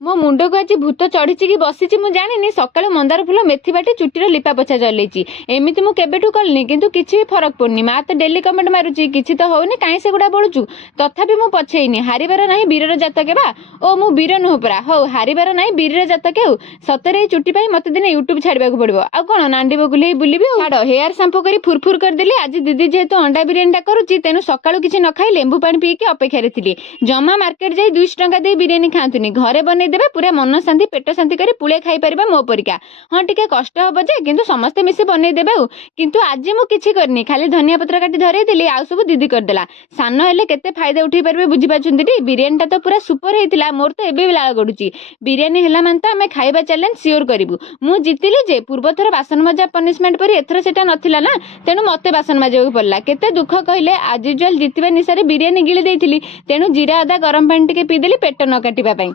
ମୋ ମୁଣ୍ଡକୁ ଆଜି ଭୂତ ଚଢିଛି କି ବସିଛି ମୁଁ ଜାଣିନି। ସକାଳୁ ମନ୍ଦାର ଫୁଲ ମେଥି ବାଟି ଚୁଟିର ଲିପା ପୋଛା ଚଲେଇଛି। ଏମିତି ମୁଁ କେବେଠୁ କଲିନି, କିନ୍ତୁ କିଛି ବି ଫରକ ପଡୁନି। ମା ତ ଡେଲି କମେଣ୍ଟ ମାରୁଛି କିଛି ତ ହଉନି, କାହିଁ ସେଗୁଡା ବୋଳୁଛୁ। ତଥାପି ମୁଁ ପଛେଇନି। ହାରିବାର ନାହିଁ ବୀରର ଜାତକେ ବା। ଓ ମୁଁ ବୀର ନୁହଁ ପରା। ହଉ ହାରିବାର ନାହିଁ ବୀରର ଜାତକେ। ଆଉ ସତରେ ଏଇ ଚୁଟି ପାଇଁ ମତେ ଦିନେ ୟୁଟ୍ୟୁବ ଛାଡିବାକୁ ପଡିବ। ଆଉ କଣ ନାଣ୍ଡି ବଗୁଲି ହେଇ ବୁଲିବି। ଛାଡ, ହେୟାର ସାମ୍ପୁ କରି ଫୁରଫୁର କରିଦେଲି। ଆଜି ଦିଦି ଯେହେତୁ ଅଣ୍ଡା ବିରିୟାନୀଟା କରୁଛି, ତେଣୁ ସକାଳୁ କିଛି ନ ଖାଇ ଲେମ୍ବୁ ପାଣି ପିଇକି ଅପେକ୍ଷାରେ ଥିଲି। ଜମା ମାର୍କେଟ ଯାଇ 200 ଟଙ୍କା ଦେଇ ବିରିୟାନୀ ଖାଆନ୍ତୁନି, ଘରେ ବନେଇଦେବେ ପୁରା ମନ ଶାନ୍ତି ପେଟ ଶାନ୍ତି କରି ପୁଳେ ଖାଇପାରିବା ମୋ ପରିକା। ହଁ ଟିକେ କଷ୍ଟ ହବ ଯେ, କିନ୍ତୁ ସମସ୍ତେ ମିଶି ବନେଇଦେବେ ଆଉ। କିନ୍ତୁ ଆଜି ମୁଁ କିଛି କରିନି, ଖାଲି ଧନିଆ ପତ୍ର କାଟି ଧରେଇ ଦେଲି, ଆଉ ସବୁ ଦିଦି କରିଦେଲା। ସାନ ହେଲେ କେତେ ଫାଇଦା ଉଠେଇ ପାରିବେ ବୁଝିପାରୁଛନ୍ତି ଟି। ବିରିୟାନୀଟା ତ ପୁରା ସୁପର ହେଇଥିଲା। ମୋର ତ ଏବେ ବି ଲାଳ ଗଡୁଛି। ବିରିୟାନୀ ହେଲା ମାନେ ତ ଆମେ ଖାଇବା ଚ୍ୟାଲେଞ୍ଜ ସିଓର କରିବୁ। ମୁଁ ଜିତିଲି ଯେ, ପୂର୍ବଥର ବାସନ ମଜା ପନିଶମେଣ୍ଟ ପରି ଏଥର ସେଟା ନଥିଲା ନା, ତେଣୁ ମତେ ବାସନ ମାଜିବାକୁ ପଡିଲା। କେତେ ଦୁଃଖ କହିଲେ। ଆଜ ୟୁଜୁଆଲ ଜିତିବା ନିଶାରେ ବିରିୟାନୀ ଗିଳି ଦେଇଥିଲି, ତେଣୁ ଜିରା ଅଦା ଗରମ ପାଣି ଟିକେ ପିଇଦେଲି ପେଟ ନ କାଟିବା ପାଇଁ।